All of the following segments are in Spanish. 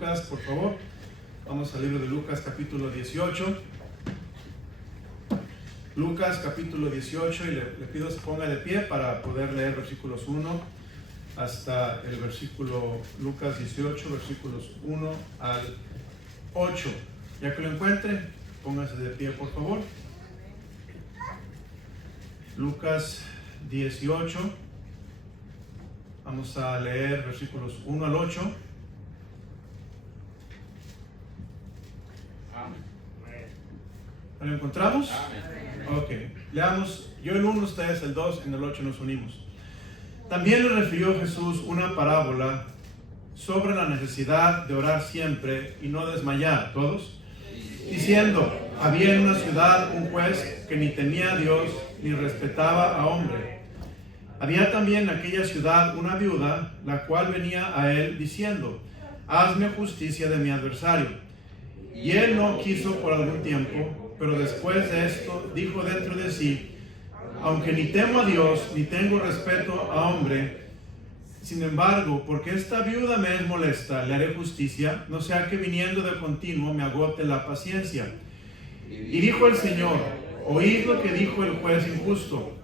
Lucas, por favor. Vamos al libro de Lucas, capítulo 18. Lucas, capítulo 18, y le pido que se ponga de pie para poder leer versículos 1 hasta el versículo, Lucas 18, versículos 1 al 8. Ya que lo encuentre, póngase de pie, por favor. Lucas 18, vamos a leer versículos 1 al 8. ¿Lo encontramos? Ok, leamos, yo el 1, ustedes el 2, en el 8 nos unimos. También le refirió Jesús una parábola sobre la necesidad de orar siempre y no desmayar, todos, diciendo, había en una ciudad un juez que ni temía a Dios ni respetaba a hombre. Había también en aquella ciudad una viuda, la cual venía a él diciendo, hazme justicia de mi adversario. Y él no quiso por algún tiempo, pero después de esto dijo dentro de sí, aunque ni temo a Dios, ni tengo respeto a hombre, sin embargo, porque esta viuda me es molesta, le haré justicia, no sea que viniendo de continuo me agote la paciencia. Y dijo el Señor, oíd lo que dijo el juez injusto.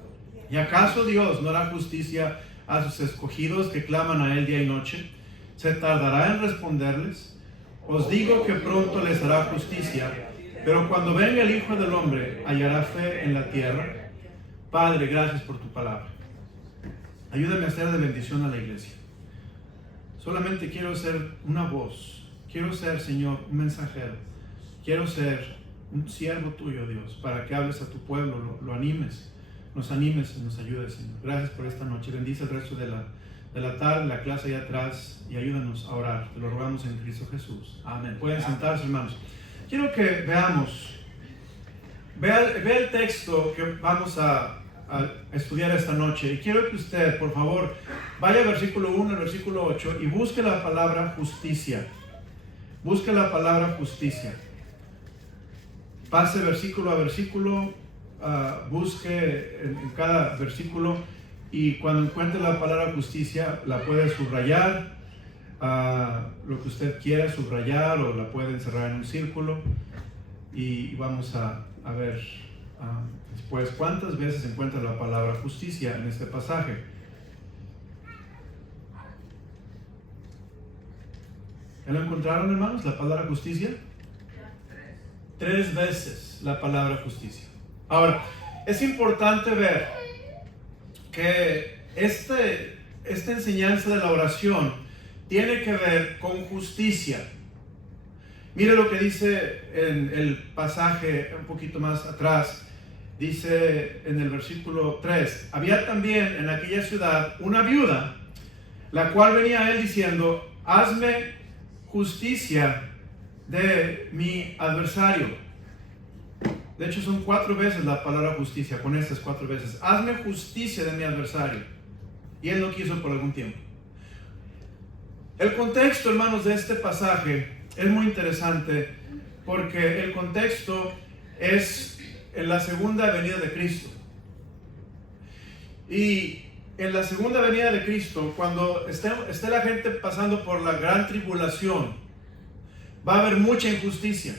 ¿Y acaso Dios no hará justicia a sus escogidos que claman a él día y noche? ¿Se tardará en responderles? Os digo que pronto les hará justicia, pero cuando venga el Hijo del Hombre, ¿hallará fe en la tierra? Padre, gracias por tu palabra. Ayúdame a ser de bendición a la iglesia. Solamente quiero ser una voz. Quiero ser, Señor, un mensajero. Quiero ser un siervo tuyo, Dios, para que hables a tu pueblo, lo animes, nos animes y nos ayudes, Señor. Gracias por esta noche. Bendice el resto de la tarde, la clase allá atrás, y ayúdanos a orar. Te lo rogamos en Cristo Jesús. Amén. Pueden sentarse, hermanos. Quiero que veamos, vea el texto que vamos a estudiar esta noche, y quiero que usted, por favor, vaya al versículo 1, al versículo 8, y busque la palabra justicia. Busque la palabra justicia. Pase versículo a versículo, busque en cada versículo, y cuando encuentre la palabra justicia, la puede subrayar, lo que usted quiera subrayar, o la puede encerrar en un círculo, y vamos a ver después cuántas veces se encuentra la palabra justicia en este pasaje. ¿Ya lo encontraron, hermanos, la palabra justicia? 3 veces la palabra justicia. Ahora, es importante ver que esta enseñanza de la oración tiene que ver con justicia. Mire lo que dice en el pasaje un poquito más atrás. Dice en el versículo 3, había también en aquella ciudad una viuda, la cual venía a él diciendo, hazme justicia de mi adversario. De hecho, son 4 veces la palabra justicia, con estas 4 veces. Hazme justicia de mi adversario. Y él no quiso por algún tiempo. El contexto, hermanos, de este pasaje es muy interesante, porque el contexto es en la segunda venida de Cristo. Y en la segunda venida de Cristo, cuando esté la gente pasando por la gran tribulación, va a haber mucha injusticia.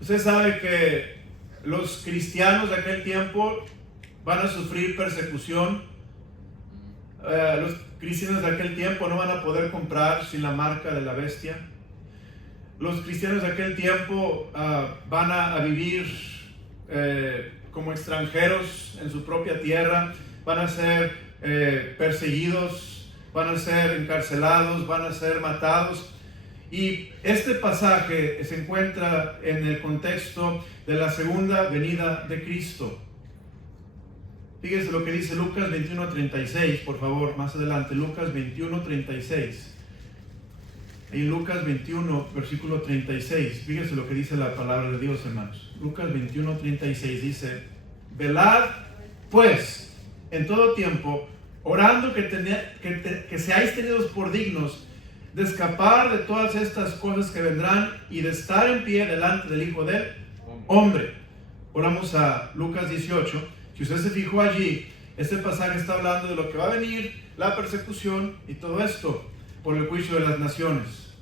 Usted sabe que los cristianos de aquel tiempo van a sufrir persecución. Los cristianos de aquel tiempo no van a poder comprar sin la marca de la bestia. Los cristianos de aquel tiempo van a vivir como extranjeros en su propia tierra, van a ser perseguidos, van a ser encarcelados, van a ser matados. Y este pasaje se encuentra en el contexto de la segunda venida de Cristo. Fíjese lo que dice Lucas 21:36, por favor, más adelante, Lucas 21:36. En Lucas 21, versículo 36, fíjese lo que dice la palabra de Dios, hermanos. Lucas 21:36 dice, velad pues en todo tiempo, orando que seáis tenidos por dignos de escapar de todas estas cosas que vendrán y de estar en pie delante del Hijo del Hombre. Oramos a Lucas 18. Si usted se fijó allí, este pasaje está hablando de lo que va a venir, la persecución y todo esto por el juicio de las naciones.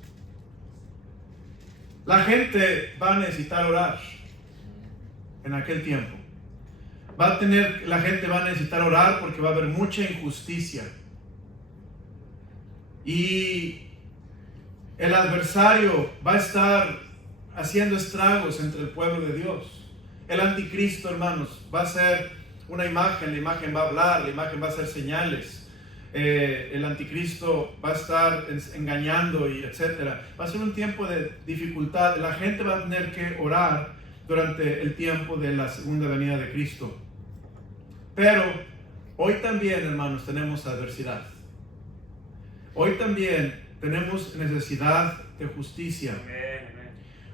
La gente va a necesitar orar en aquel tiempo. La gente va a necesitar orar porque va a haber mucha injusticia. Y el adversario va a estar haciendo estragos entre el pueblo de Dios. El anticristo, hermanos, va a ser una imagen, la imagen va a hablar, la imagen va a hacer señales. El anticristo va a estar engañando y etcétera. Va a ser un tiempo de dificultad. La gente va a tener que orar durante el tiempo de la segunda venida de Cristo. Pero hoy también, hermanos, tenemos adversidad. Hoy también tenemos necesidad de justicia.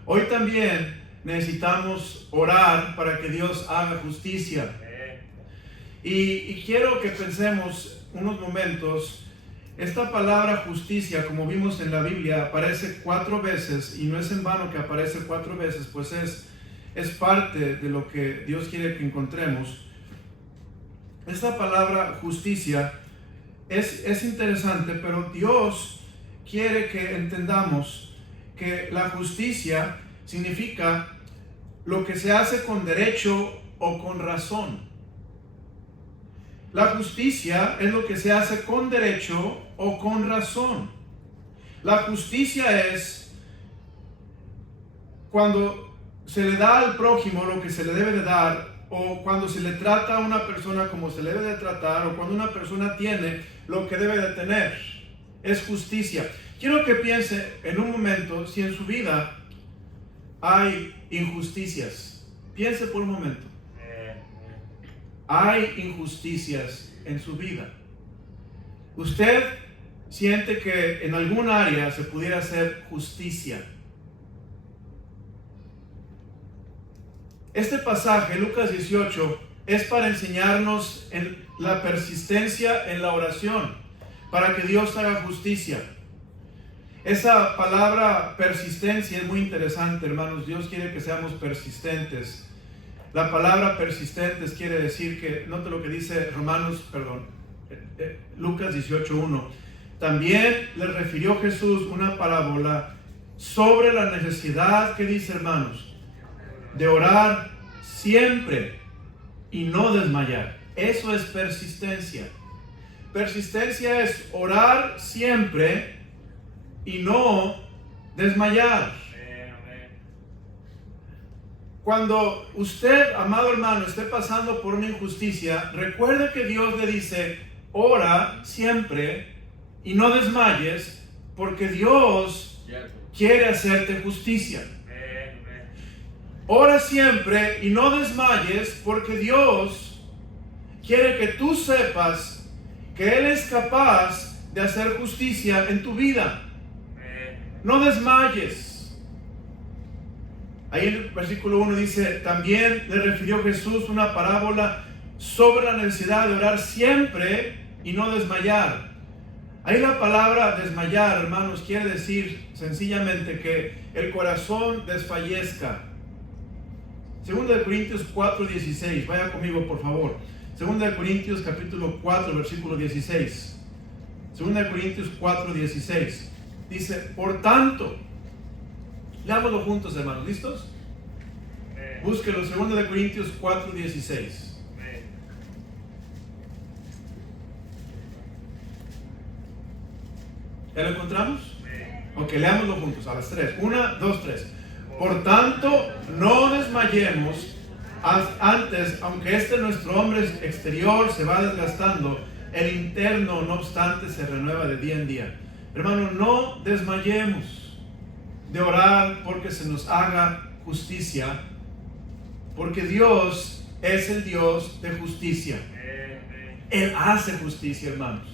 Hoy también necesitamos orar para que Dios haga justicia. Y quiero que pensemos unos momentos. Esta palabra justicia, como vimos en la Biblia, aparece 4 veces, y no es en vano que aparece 4 veces, pues es parte de lo que Dios quiere que encontremos. Esta palabra justicia es interesante, pero Dios quiere que entendamos que la justicia significa lo que se hace con derecho o con razón. La justicia es lo que se hace con derecho o con razón. La justicia es cuando se le da al prójimo lo que se le debe de dar, o cuando se le trata a una persona como se le debe de tratar, o cuando una persona tiene lo que debe de tener. Es justicia. Quiero que piense en un momento si en su vida hay injusticias. Piense por un momento. Hay injusticias en su vida. Usted siente que en algún área se pudiera hacer justicia. Este pasaje, Lucas 18, es para enseñarnos en la persistencia en la oración, para que Dios haga justicia. Esa palabra persistencia es muy interesante, hermanos. Dios quiere que seamos persistentes. La palabra persistentes quiere decir que, note lo que dice Lucas 18:1. También le refirió Jesús una parábola sobre la necesidad, que dice, hermanos, de orar siempre y no desmayar. Eso es persistencia. Persistencia es orar siempre y no desmayar. Cuando usted, amado hermano, esté pasando por una injusticia, recuerde que Dios le dice, ora siempre y no desmayes, porque Dios quiere hacerte justicia. Ora siempre y no desmayes, porque Dios quiere que tú sepas que Él es capaz de hacer justicia en tu vida. No desmayes. Ahí en el versículo 1 dice, también le refirió Jesús una parábola sobre la necesidad de orar siempre y no desmayar. Ahí la palabra desmayar, hermanos, quiere decir sencillamente que el corazón desfallezca. 2 de Corintios 4:16, vaya conmigo por favor. 2 de Corintios capítulo 4, versículo 16. 2 de Corintios 4:16. Dice, por tanto, leámoslo juntos, hermanos, ¿listos? Búsquelo, 2 de Corintios 4:16. ¿Ya lo encontramos? Ok, leámoslo juntos a las 3. 1, 2, 3. Por tanto, no desmayemos antes, aunque nuestro hombre exterior se va desgastando, el interno, no obstante, se renueva de día en día. Hermano, no desmayemos de orar porque se nos haga justicia, porque Dios es el Dios de justicia. Él hace justicia, hermanos.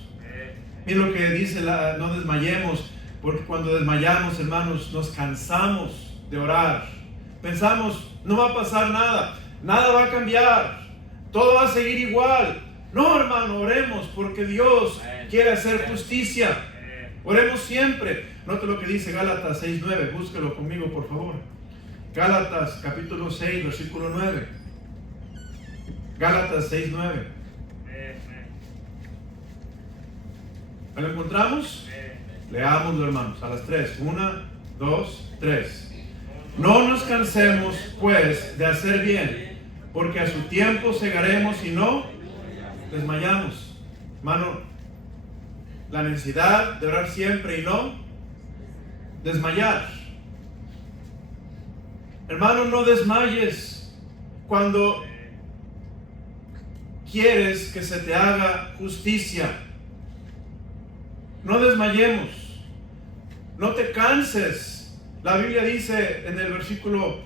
Mira lo que dice, no desmayemos, porque cuando desmayamos, hermanos, nos cansamos de orar. Pensamos, no va a pasar nada, nada va a cambiar, todo va a seguir igual. No, hermano, oremos porque Dios quiere hacer justicia. Oremos siempre. Note lo que dice Gálatas 6:9. Búsquelo conmigo, por favor. Gálatas capítulo 6, versículo 9. Gálatas 6:9. ¿Lo encontramos? Leámoslo, hermanos, a las 3. 1, 2, 3. No nos cansemos, pues, de hacer bien, porque a su tiempo segaremos y no desmayamos. Hermano, la necesidad de orar siempre y no desmayar. Hermano, no desmayes cuando quieres que se te haga justicia. No desmayemos. No te canses. La Biblia dice en el versículo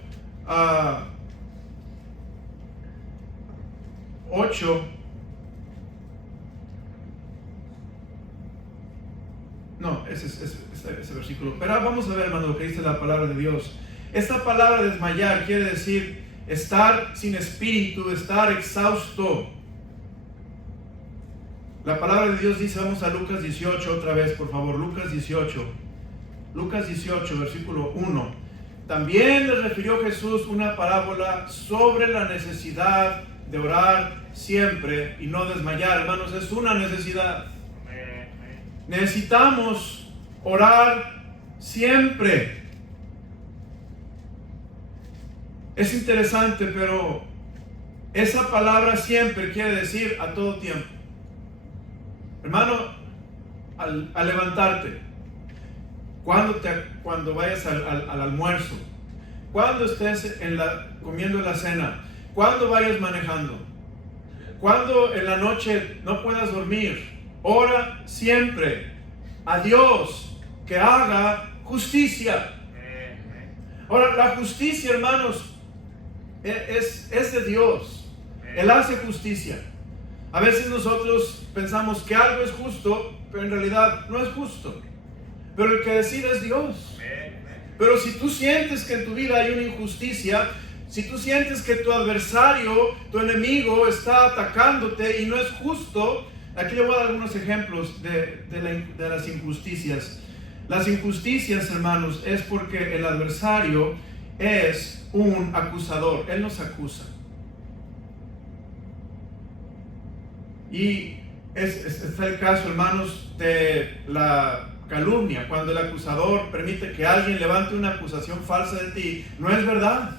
8, no, ese versículo. Pero vamos a ver, hermano, lo que dice la palabra de Dios. Esta palabra desmayar quiere decir estar sin espíritu, estar exhausto. La palabra de Dios dice, vamos a Lucas 18 otra vez, por favor, Lucas 18, versículo 1. También le refirió Jesús una parábola sobre la necesidad de orar siempre y no desmayar. Hermanos, es una necesidad. Necesitamos orar siempre. Es interesante, pero esa palabra siempre quiere decir a todo tiempo. Hermano, al levantarte, cuando vayas al almuerzo, cuando estés comiendo la cena, cuando vayas manejando, cuando en la noche no puedas dormir, ora siempre a Dios que haga justicia. Ahora, la justicia, hermanos, es de Dios. Él hace justicia. A veces nosotros pensamos que algo es justo, pero en realidad no es justo. Pero el que decide es Dios. Pero si tú sientes que en tu vida hay una injusticia, si tú sientes que tu adversario, tu enemigo está atacándote y no es justo, aquí le voy a dar algunos ejemplos de las injusticias. Las injusticias, hermanos, es porque el adversario es un acusador. Él nos acusa. Y está el caso, hermanos, de la calumnia, cuando el acusador permite que alguien levante una acusación falsa de ti. No es verdad.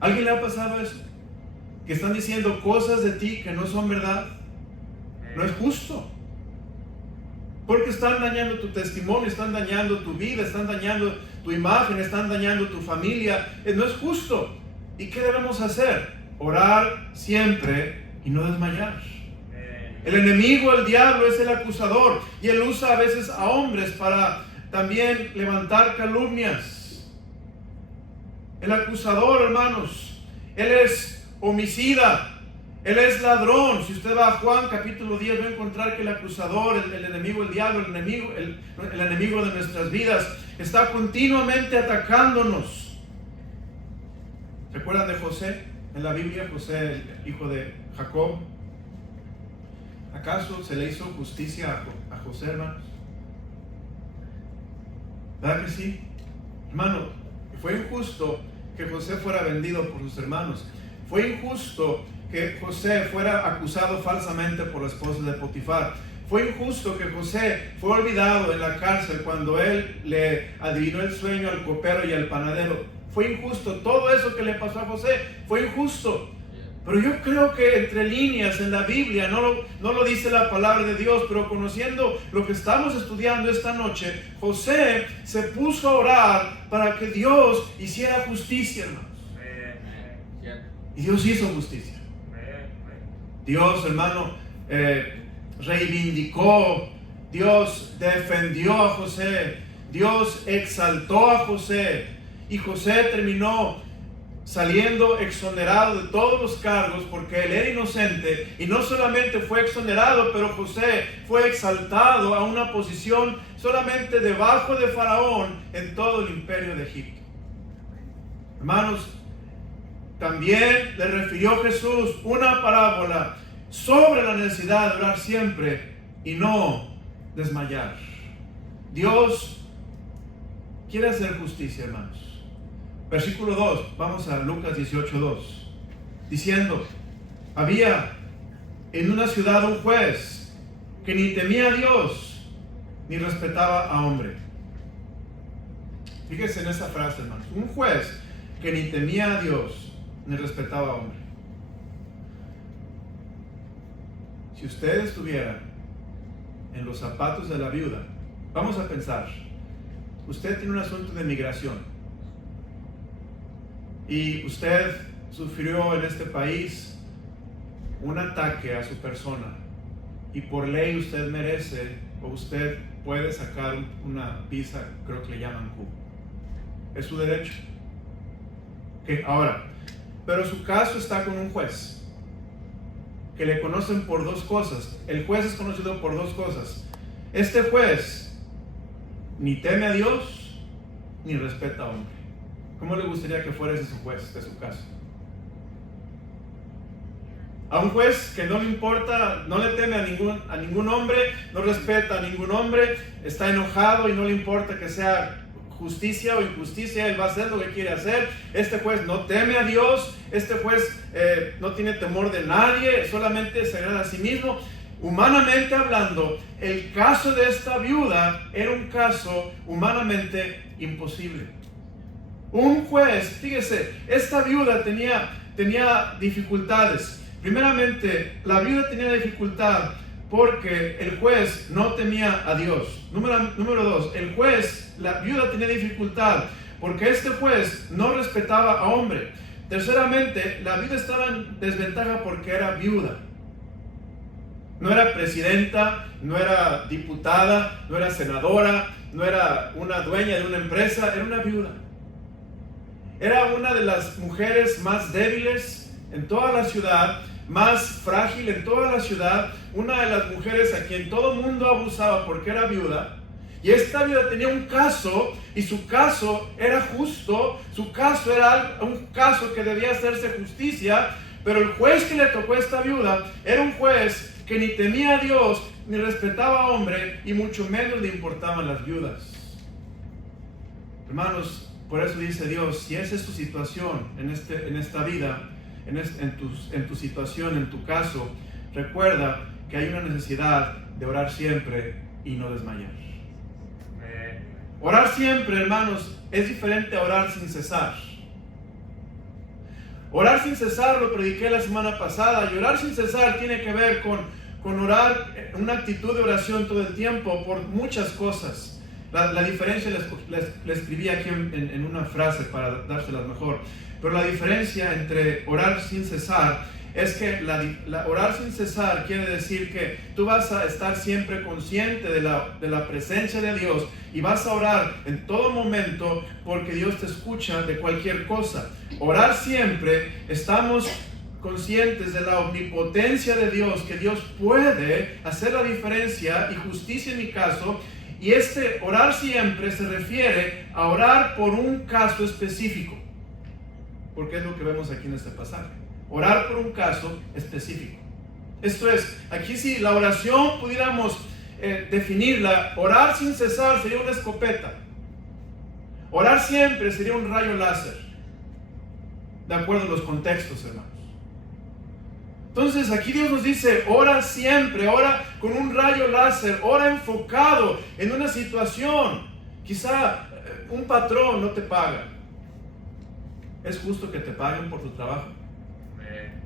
¿A alguien le ha pasado eso? Que están diciendo cosas de ti que no son verdad. No es justo. Porque están dañando tu testimonio, están dañando tu vida, están dañando tu imagen, están dañando tu familia. No es justo. ¿Y qué debemos hacer? Orar siempre y no desmayar. El enemigo, el diablo, es el acusador, y él usa a veces a hombres para también levantar calumnias. El acusador, hermanos, él es homicida, él es ladrón. Si usted va a Juan capítulo 10, va a encontrar que el acusador, el enemigo, el diablo, el enemigo de nuestras vidas, está continuamente atacándonos. ¿Se acuerdan de José? En la Biblia, José, el hijo de Jacob. ¿Acaso se le hizo justicia a José, hermanos? ¿Verdad que sí? Hermano, fue injusto que José fuera vendido por sus hermanos. Fue injusto que José fuera acusado falsamente por la esposa de Potifar. Fue injusto que José fue olvidado en la cárcel cuando él le adivinó el sueño al copero y al panadero. Fue injusto. Todo eso que le pasó a José fue injusto. Pero yo creo que entre líneas en la Biblia, no lo dice la palabra de Dios, pero conociendo lo que estamos estudiando esta noche, José se puso a orar para que Dios hiciera justicia, hermanos. Y Dios hizo justicia. Dios, hermano, reivindicó, Dios defendió a José, Dios exaltó a José, y José terminó saliendo exonerado de todos los cargos porque él era inocente, y no solamente fue exonerado, pero José fue exaltado a una posición solamente debajo de Faraón en todo el imperio de Egipto. Hermanos, también le refirió Jesús una parábola sobre la necesidad de orar siempre y no desmayar. Dios quiere hacer justicia, hermanos. Versículo 2, vamos a Lucas 18:2, diciendo: había en una ciudad un juez que ni temía a Dios ni respetaba a hombre. Fíjense en esa frase, hermanos. Un juez que ni temía a Dios, ni respetaba a hombre. Si usted estuviera en los zapatos de la viuda, vamos a pensar, usted tiene un asunto de migración y usted sufrió en este país un ataque a su persona y por ley usted merece o usted puede sacar una visa, creo que le llaman Q. Es su derecho. Ahora, pero su caso está con un juez que le conocen por dos cosas. El juez es conocido por dos cosas. Este juez ni teme a Dios ni respeta a hombre. ¿Cómo le gustaría que fuera ese su juez de su caso? A un juez que no le importa, no le teme a ningún hombre, no respeta a ningún hombre, está enojado y no le importa que sea justicia o injusticia, él va a hacer lo que quiere hacer. Este juez no teme a Dios, este juez no tiene temor de nadie, solamente se agrada a sí mismo. Humanamente hablando, el caso de esta viuda era un caso humanamente imposible. Un juez, fíjese, esta viuda tenía dificultades. Primeramente, la viuda tenía dificultad porque el juez no temía a Dios. Número dos, la viuda tenía dificultad porque este juez no respetaba a hombre. Terceramente, la viuda estaba en desventaja porque era viuda. No era presidenta, no era diputada, no era senadora, no era una dueña de una empresa, era una viuda. Era una de las mujeres más débiles en toda la ciudad, más frágil en toda la ciudad, una de las mujeres a quien todo el mundo abusaba porque era viuda. Y esta viuda tenía un caso, y su caso era justo, su caso era un caso que debía hacerse justicia, pero el juez que le tocó a esta viuda era un juez que ni temía a Dios, ni respetaba a hombre, y mucho menos le importaban las viudas. Hermanos, por eso dice Dios, si esa es tu situación en esta vida, en tu situación, en tu caso, recuerda que hay una necesidad de orar siempre y no desmayar. Orar siempre, hermanos, es diferente a orar sin cesar. Orar sin cesar lo prediqué la semana pasada, y orar sin cesar tiene que ver con orar, una actitud de oración todo el tiempo por muchas cosas. La diferencia la escribí aquí en una frase para dárselas mejor. Pero la diferencia entre orar sin cesar es que orar sin cesar quiere decir que tú vas a estar siempre consciente de la presencia de Dios y vas a orar en todo momento porque Dios te escucha de cualquier cosa. Orar siempre, estamos conscientes de la omnipotencia de Dios, que Dios puede hacer la diferencia y justicia en mi caso. Y orar siempre se refiere a orar por un caso específico, porque es lo que vemos aquí en este pasaje. Orar por un caso específico. Esto es, aquí si la oración pudiéramos definirla, orar sin cesar sería una escopeta. Orar siempre sería un rayo láser, de acuerdo a los contextos, hermanos. Entonces aquí Dios nos dice, ora siempre, ora con un rayo láser, ora enfocado en una situación. Quizá un patrón no te paga. ¿Es justo que te paguen por tu trabajo?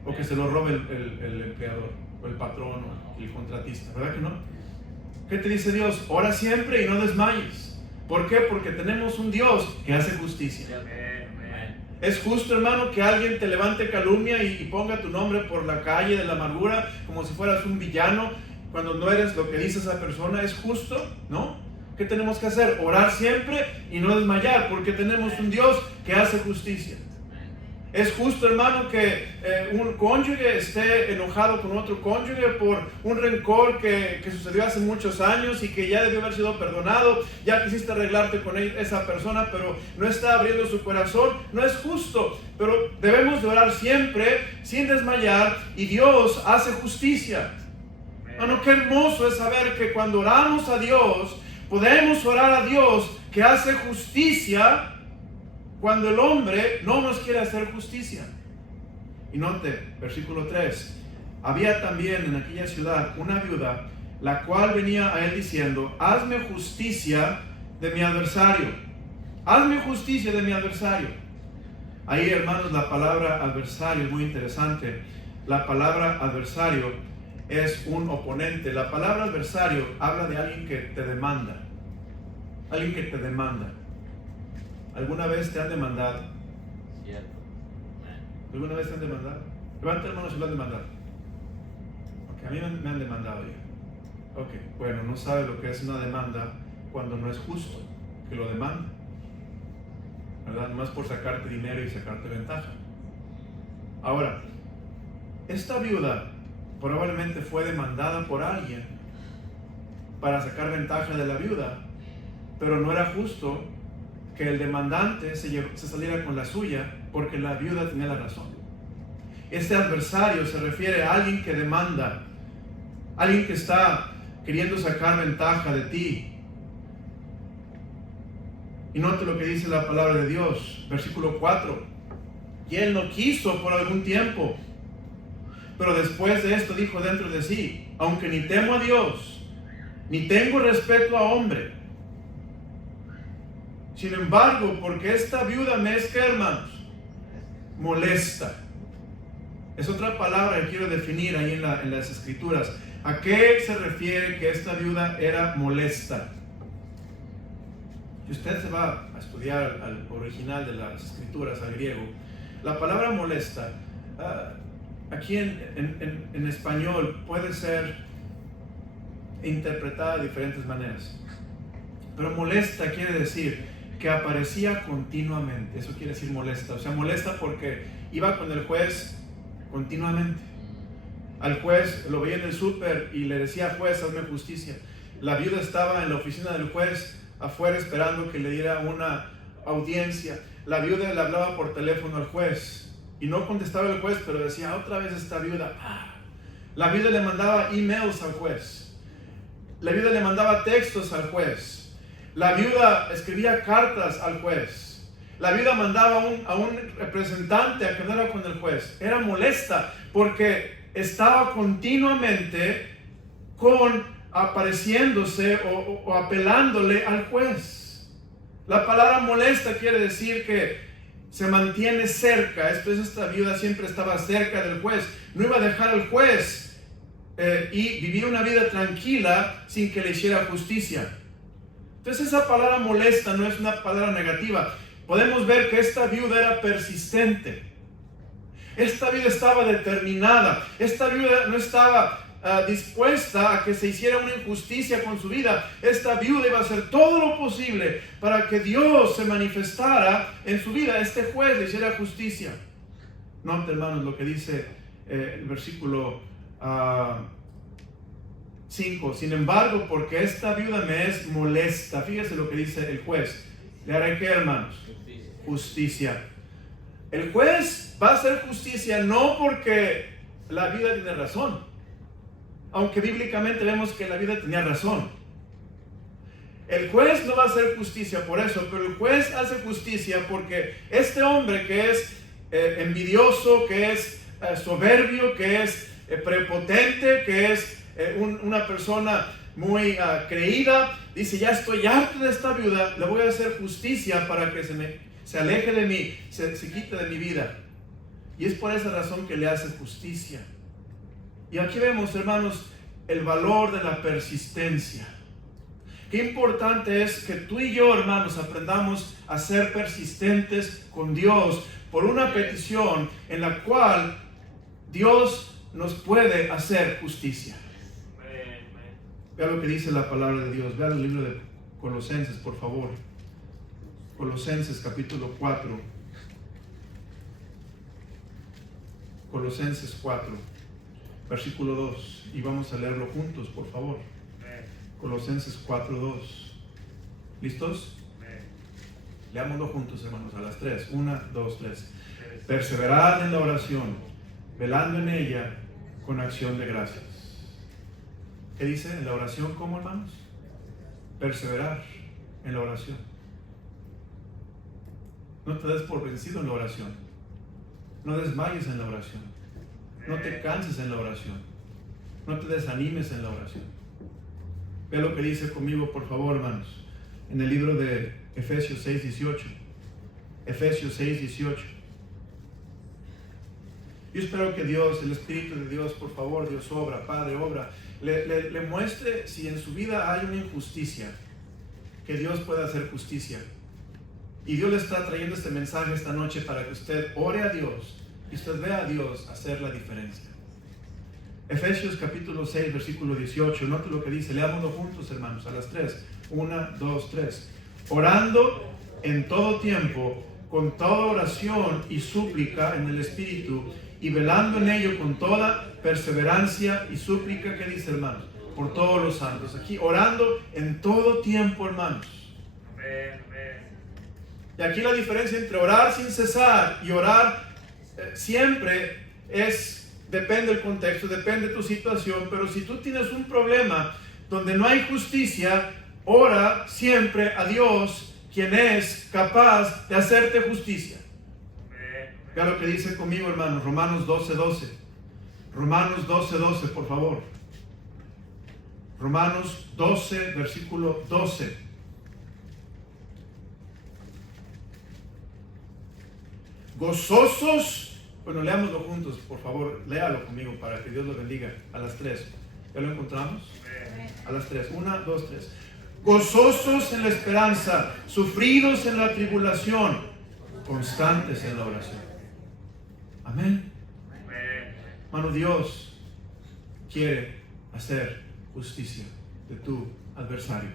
¿O que se lo robe el empleador, o el patrón, o el contratista? ¿Verdad que no? ¿Qué te dice Dios? Ora siempre y no desmayes. ¿Por qué? Porque tenemos un Dios que hace justicia. ¿Es justo, hermano, que alguien te levante calumnia y ponga tu nombre por la calle de la amargura como si fueras un villano cuando no eres lo que dice esa persona? ¿Es justo? ¿No? ¿Qué tenemos que hacer? Orar siempre y no desmayar, porque tenemos un Dios que hace justicia. ¿Es justo, hermano, que un cónyuge esté enojado con otro cónyuge por un rencor que sucedió hace muchos años y que ya debió haber sido perdonado? Ya quisiste arreglarte con esa persona, pero no está abriendo su corazón. No es justo, pero debemos de orar siempre sin desmayar, y Dios hace justicia. Bueno, qué hermoso es saber que cuando oramos a Dios, podemos orar a Dios que hace justicia cuando el hombre no nos quiere hacer justicia. Y note, versículo 3. Había también en aquella ciudad una viuda, la cual venía a él diciendo, hazme justicia de mi adversario. Hazme justicia de mi adversario. Ahí, hermanos, la palabra adversario es muy interesante. La palabra adversario es un oponente. La palabra adversario habla de alguien que te demanda. Alguien que te demanda. ¿Alguna vez te han demandado? Cierto. ¿Alguna vez te han demandado? Levanta la mano si lo han demandado. Ok, a mí me han demandado ya. Ok, bueno, no sabe lo que es una demanda cuando no es justo que lo demanda, ¿verdad? Nomás por sacarte dinero y sacarte ventaja. Ahora, esta viuda probablemente fue demandada por alguien para sacar ventaja de la viuda, pero no era justo que el demandante se saliera con la suya porque la viuda tenía la razón. Este adversario se refiere a alguien que demanda, alguien que está queriendo sacar ventaja de ti. Y note lo que dice la palabra de Dios, versículo 4. Y él no quiso por algún tiempo, pero después de esto dijo dentro de sí: aunque ni temo a Dios, ni tengo respeto a hombre, sin embargo, porque esta viuda me es, ¿qué, hermanos? Molesta. Es otra palabra que quiero definir ahí en las escrituras. ¿A qué se refiere que esta viuda era molesta? Si usted se va a estudiar al original de las escrituras, al griego, la palabra molesta, aquí en español puede ser interpretada de diferentes maneras. Pero molesta quiere decir que aparecía continuamente. Eso quiere decir molesta. O sea, molesta porque iba con el juez continuamente. Al juez lo veía en el súper y le decía: juez, hazme justicia. La viuda estaba en la oficina del juez afuera esperando que le diera una audiencia. La viuda le hablaba por teléfono al juez y no contestaba el juez, pero decía: otra vez esta viuda. La viuda le mandaba emails al juez. La viuda le mandaba textos al juez. La viuda escribía cartas al juez. La viuda mandaba a un representante a que hablara con el juez. Era molesta porque estaba continuamente apareciéndose o apelándole al juez. La palabra molesta quiere decir que se mantiene cerca. Esta viuda siempre estaba cerca del juez. No iba a dejar al juez y vivir una vida tranquila sin que le hiciera justicia. Entonces esa palabra molesta no es una palabra negativa. Podemos ver que esta viuda era persistente. Esta viuda estaba determinada. Esta viuda no estaba dispuesta a que se hiciera una injusticia con su vida. Esta viuda iba a hacer todo lo posible para que Dios se manifestara en su vida. Este juez le hiciera justicia. Note, hermanos, lo que dice el versículo 5. Sin embargo, porque esta viuda me es molesta. Fíjese lo que dice el juez. ¿Le haré qué, hermanos? Justicia. El juez va a hacer justicia no porque la viuda tiene razón, aunque bíblicamente vemos que la viuda tenía razón. El juez no va a hacer justicia por eso, pero el juez hace justicia porque este hombre que es envidioso, que es soberbio, que es prepotente, que es una persona muy creída, dice: ya estoy harto de esta viuda, le voy a hacer justicia para que se aleje de mí, se quite de mi vida. Y es por esa razón que le hace justicia. Y aquí vemos, hermanos, el valor de la persistencia. Qué importante es que tú y yo, hermanos, aprendamos a ser persistentes con Dios por una petición en la cual Dios nos puede hacer justicia. Vea lo que dice la palabra de Dios. Vea el libro de Colosenses, por favor. Colosenses capítulo 4. Colosenses 4, versículo 2. Y vamos a leerlo juntos, por favor. Colosenses 4, 2. ¿Listos? Leámoslo juntos, hermanos, a las 3. 1, 2, 3. Perseverad en la oración, velando en ella con acción de gracias. ¿Qué dice en la oración? ¿Cómo, hermanos? Perseverar en la oración. No te des por vencido en la oración. No desmayes en la oración. No te canses en la oración. No te desanimes en la oración. Ve lo que dice conmigo, por favor, hermanos, en el libro de Efesios 6, 18. Efesios 6, 18. Yo espero que Dios, el Espíritu de Dios, por favor, Dios obra, Padre obra, le muestre si en su vida hay una injusticia, que Dios pueda hacer justicia. Y Dios le está trayendo este mensaje esta noche para que usted ore a Dios y usted vea a Dios hacer la diferencia. Efesios capítulo 6, versículo 18, note lo que dice, leámoslo juntos, hermanos, a las 3. 1, 2, 3. Orando en todo tiempo, con toda oración y súplica en el Espíritu, y velando en ello con toda perseverancia y súplica, ¿qué dice, hermanos? Por todos los santos. Aquí, orando en todo tiempo, hermanos. Y aquí la diferencia entre orar sin cesar y orar siempre depende del contexto, depende de tu situación, pero si tú tienes un problema donde no hay justicia, ora siempre a Dios, quien es capaz de hacerte justicia. Vea lo que dice conmigo, hermanos, Romanos 12:12. Romanos 12:12, por favor. Romanos 12, versículo 12. Gozosos. Bueno, leámoslo juntos, por favor, léalo conmigo para que Dios lo bendiga. A las 3. ¿Ya lo encontramos? A las 3. 1, 2, 3. Gozosos en la esperanza, sufridos en la tribulación, constantes en la oración. Amén. Hermano, Dios quiere hacer justicia de tu adversario.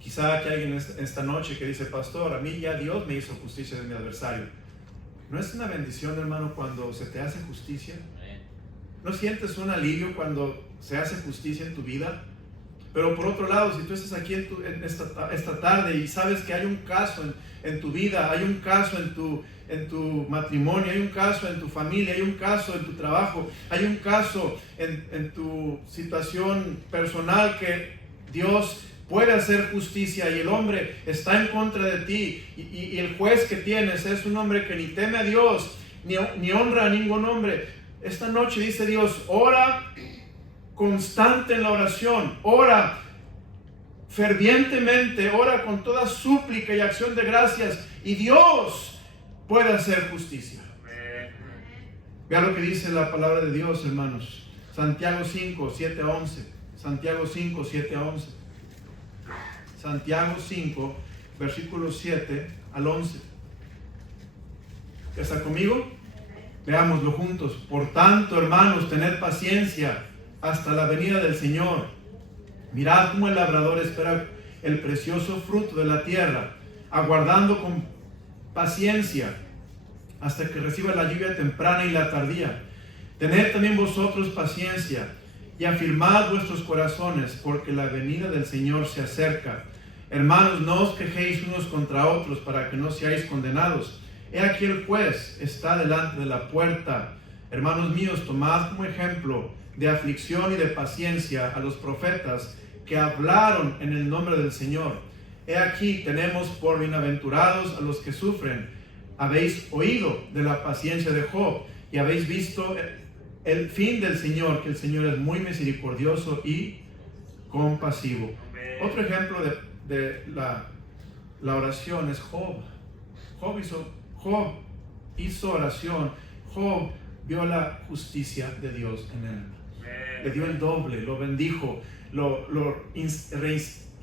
Quizá hay alguien esta noche que dice, pastor, a mí ya Dios me hizo justicia de mi adversario. ¿No es una bendición, hermano, cuando se te hace justicia? ¿No sientes un alivio cuando se hace justicia en tu vida? Pero por otro lado, si tú estás aquí en esta tarde y sabes que hay un caso en tu vida, hay un caso en tu matrimonio, hay un caso en tu familia, hay un caso en tu trabajo, hay un caso en tu situación personal que Dios puede hacer justicia y el hombre está en contra de ti y el juez que tienes es un hombre que ni teme a Dios ni honra a ningún hombre. Esta noche dice Dios, ora constante en la oración, ora fervientemente, ora con toda súplica y acción de gracias y Dios puede hacer justicia. Vea lo que dice la palabra de Dios, hermanos. Santiago 5, 7 a 11. Santiago 5, 7 a 11. Santiago 5, versículos 7 al 11. ¿Ya está conmigo? Veámoslo juntos. Por tanto, hermanos, tened paciencia hasta la venida del Señor. Mirad cómo el labrador espera el precioso fruto de la tierra, aguardando con paciencia hasta que reciba la lluvia temprana y la tardía. Tened también vosotros paciencia y afirmad vuestros corazones, porque la venida del Señor se acerca. Hermanos, no os quejéis unos contra otros para que no seáis condenados. He aquí el juez está delante de la puerta. Hermanos míos, tomad como ejemplo de aflicción y de paciencia a los profetas que hablaron en el nombre del Señor. He aquí tenemos por bienaventurados a los que sufren. Habéis oído de la paciencia de Job y habéis visto el fin del Señor, que el Señor es muy misericordioso y compasivo. Otro ejemplo de la oración es Job. Job hizo oración. Job vio la justicia de Dios en él. Le dio el doble, lo bendijo, lo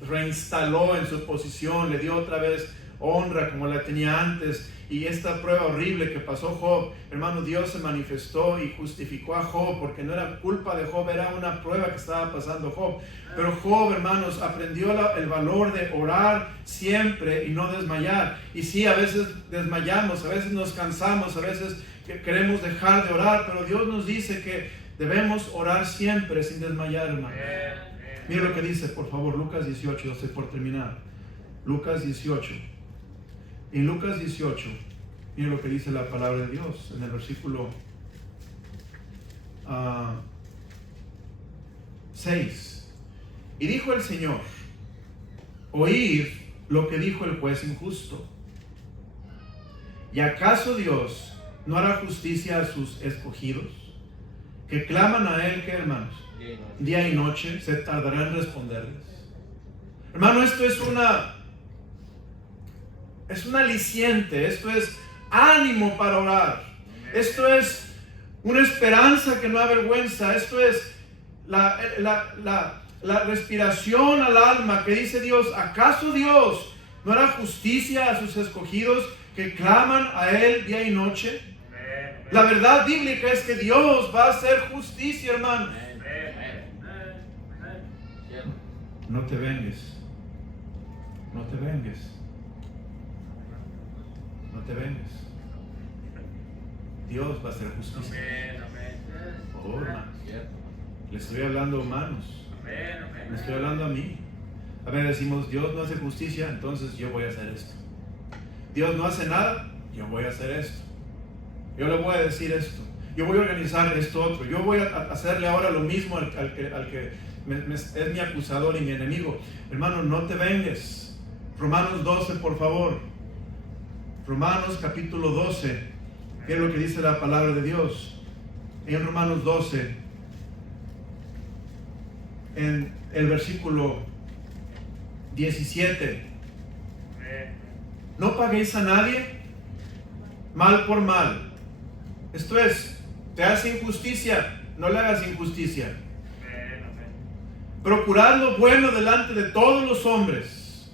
reinstaló en su posición, le dio otra vez honra como la tenía antes. Y esta prueba horrible que pasó Job, hermano, Dios se manifestó y justificó a Job, porque no era culpa de Job, era una prueba que estaba pasando Job. Pero Job, hermanos, aprendió el valor de orar siempre y no desmayar. Y sí, a veces desmayamos, a veces nos cansamos, a veces queremos dejar de orar, pero Dios nos dice que debemos orar siempre sin desmayar, hermano. Mira lo que dice, por favor, Lucas 18, yo estoy por terminar. Lucas 18. En Lucas 18, mira lo que dice la palabra de Dios en el versículo 6. Y dijo el Señor, oíd lo que dijo el juez injusto. ¿Y acaso Dios no hará justicia a sus escogidos, que claman a Él, que hermanos, día y noche? ¿Se tardará en responderles? Hermano, esto es un aliciente, esto es ánimo para orar. Esto es una esperanza que no avergüenza. Esto es la respiración al alma que dice Dios. ¿Acaso Dios no hará justicia a sus escogidos que claman a Él día y noche? La verdad bíblica es que Dios va a hacer justicia, hermanos. No te vengues. No te vengues. No te vengues. Dios va a hacer justicia. Oh, hermanos. Le estoy hablando a humanos. Le estoy hablando a mí. A ver, decimos, Dios no hace justicia, entonces yo voy a hacer esto. Dios no hace nada, yo voy a hacer esto. Yo le voy a decir esto. Yo voy a organizar esto otro. Yo voy a hacerle ahora lo mismo al que es mi acusador y mi enemigo. Hermano, no te vengues. Romanos 12, por favor. Romanos capítulo 12. ¿Qué es lo que dice la palabra de Dios? En Romanos 12, en el versículo 17. No paguéis a nadie mal por mal. Esto es, te hace injusticia, no le hagas injusticia. Procurad lo bueno delante de todos los hombres.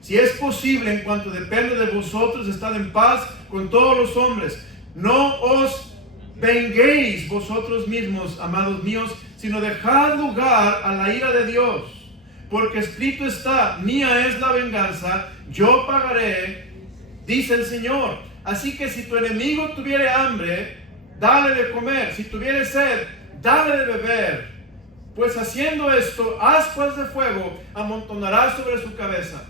Si es posible, en cuanto depende de vosotros, estad en paz con todos los hombres. No os venguéis vosotros mismos, amados míos, sino dejad lugar a la ira de Dios. Porque escrito está, mía es la venganza, yo pagaré, dice el Señor. Así que si tu enemigo tuviere hambre, dale de comer. Si tuviere sed, dale de beber. Pues haciendo esto, ascuas de fuego amontonarás sobre su cabeza.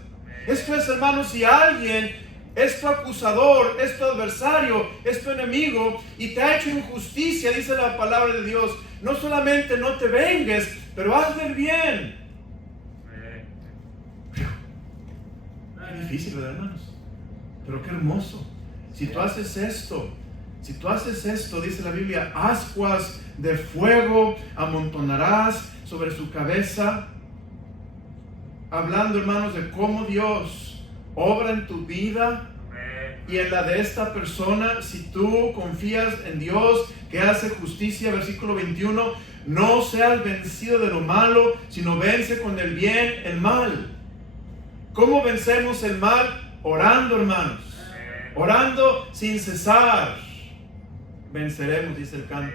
Esto es, hermanos, si alguien es tu acusador, es tu adversario, es tu enemigo y te ha hecho injusticia, dice la palabra de Dios, no solamente no te vengues, pero hazle el bien. Qué difícil, ¿verdad, hermanos? Pero qué hermoso. Si tú haces esto, dice la Biblia, ascuas de fuego amontonarás sobre su cabeza. Hablando, hermanos, de cómo Dios obra en tu vida y en la de esta persona. Si tú confías en Dios que hace justicia, versículo 21, no seas vencido de lo malo, sino vence con el bien el mal. ¿Cómo vencemos el mal? Orando, hermanos. Orando sin cesar. Venceremos, dice el canto.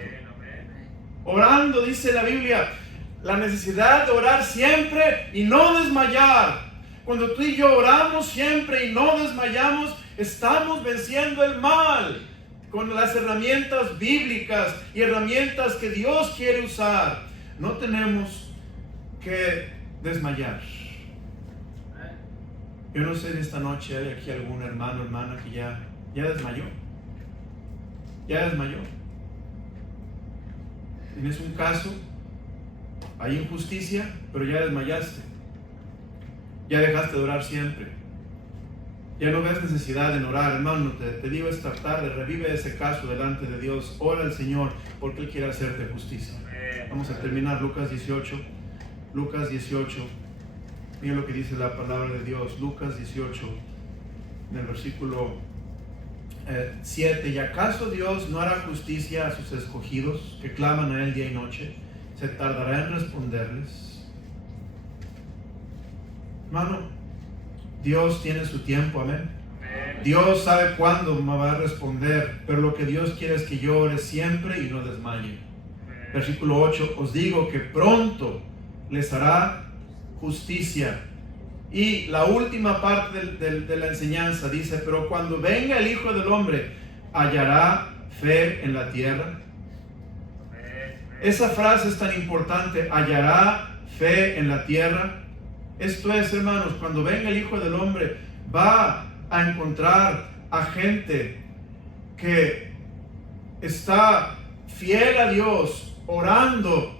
Orando, dice la Biblia, la necesidad de orar siempre y no desmayar. Cuando tú y yo oramos siempre y no desmayamos, estamos venciendo el mal con las herramientas bíblicas y herramientas que Dios quiere usar. No tenemos que desmayar. Yo no sé, en esta noche hay aquí algún hermano o hermana que ya desmayó. Ya desmayó. Tienes un caso, hay injusticia, pero ya desmayaste. Ya dejaste de orar siempre. Ya no ves necesidad en orar, hermano. Te digo esta tarde, revive ese caso delante de Dios. Ora al Señor porque Él quiere hacerte justicia. Vamos a terminar Lucas 18. Lucas 18. Mira lo que dice la palabra de Dios. Lucas 18, en el versículo 7. ¿Y acaso Dios no hará justicia a sus escogidos que claman a Él día y noche? ¿Se tardará en responderles? Hermano, Dios tiene su tiempo, amén. Dios sabe cuándo me va a responder, pero lo que Dios quiere es que yo ore siempre y no desmaye. Versículo 8, os digo que pronto les hará justicia. Y la última parte de la enseñanza dice, pero cuando venga el Hijo del Hombre, ¿hallará fe en la tierra? Esa frase es tan importante, ¿hallará fe en la tierra? Esto es, hermanos, cuando venga el Hijo del Hombre, va a encontrar a gente que está fiel a Dios, orando,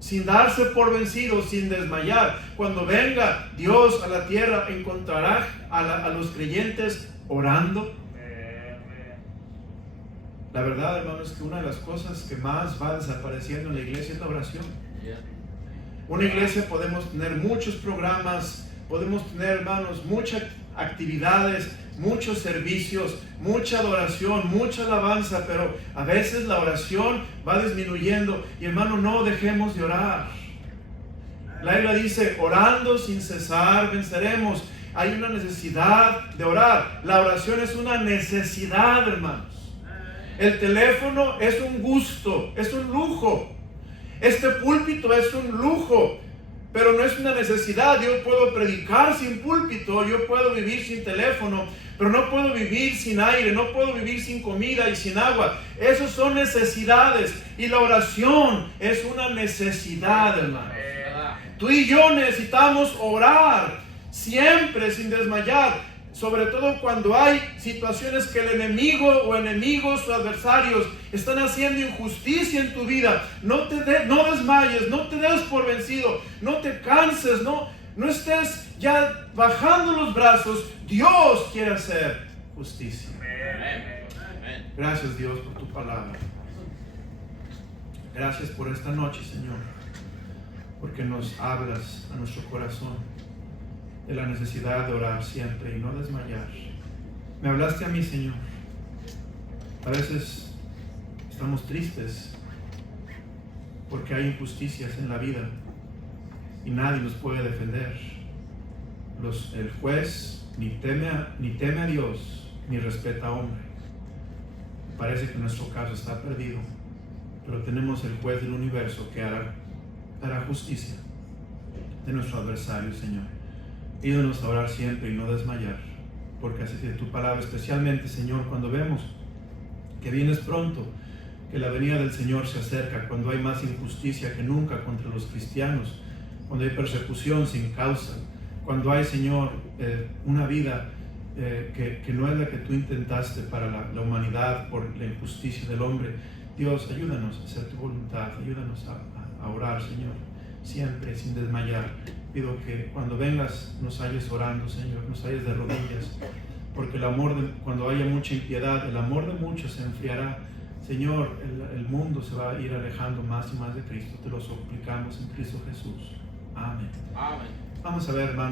sin darse por vencido, sin desmayar. Cuando venga Dios a la tierra, encontrará a los creyentes orando. La verdad, hermanos, es que una de las cosas que más va desapareciendo en la iglesia es la oración. Una iglesia podemos tener muchos programas podemos tener, hermanos, muchas actividades, muchos servicios, mucha adoración, mucha alabanza, pero a veces la oración va disminuyendo. Y hermano, no dejemos de orar. La Biblia dice, orando sin cesar venceremos. Hay una necesidad de orar. La oración es una necesidad, hermanos. El teléfono es un gusto, es un lujo. Este púlpito es un lujo, pero no es una necesidad. Yo puedo predicar sin púlpito, yo puedo vivir sin teléfono, pero no puedo vivir sin aire, no puedo vivir sin comida y sin agua. Esas son necesidades, y la oración es una necesidad, hermanos. Tú y yo necesitamos orar siempre sin desmayar, sobre todo cuando hay situaciones que el enemigo o enemigos o adversarios están haciendo injusticia en tu vida. No desmayes, no te des por vencido, no te canses, no estés ya bajando los brazos. Dios quiere hacer justicia. Gracias, Dios, por tu palabra. Gracias por esta noche, Señor, porque nos hablas a nuestro corazón de la necesidad de orar siempre y no desmayar. Me hablaste a mí, Señor. A veces estamos tristes porque hay injusticias en la vida y nadie nos puede defender. El juez ni teme a Dios ni respeta a hombre. Parece que nuestro caso está perdido, pero tenemos el juez del universo que hará justicia de nuestro adversario, Señor. Ayúdanos a orar siempre y no desmayar, porque así de tu palabra, especialmente, Señor, cuando vemos que vienes pronto, que la venida del Señor se acerca, cuando hay más injusticia que nunca contra los cristianos, cuando hay persecución sin causa, cuando hay, Señor, una vida que no es la que tú intentaste para la humanidad por la injusticia del hombre. Dios, ayúdanos a hacer tu voluntad, ayúdanos a orar, Señor, siempre sin desmayar. Pido que cuando vengas nos halles orando, Señor, nos halles de rodillas, porque cuando haya mucha impiedad, el amor de muchos se enfriará. Señor, el mundo se va a ir alejando más y más de Cristo. Te lo suplicamos en Cristo Jesús. Amén. Amén. Vamos a ver, hermanos.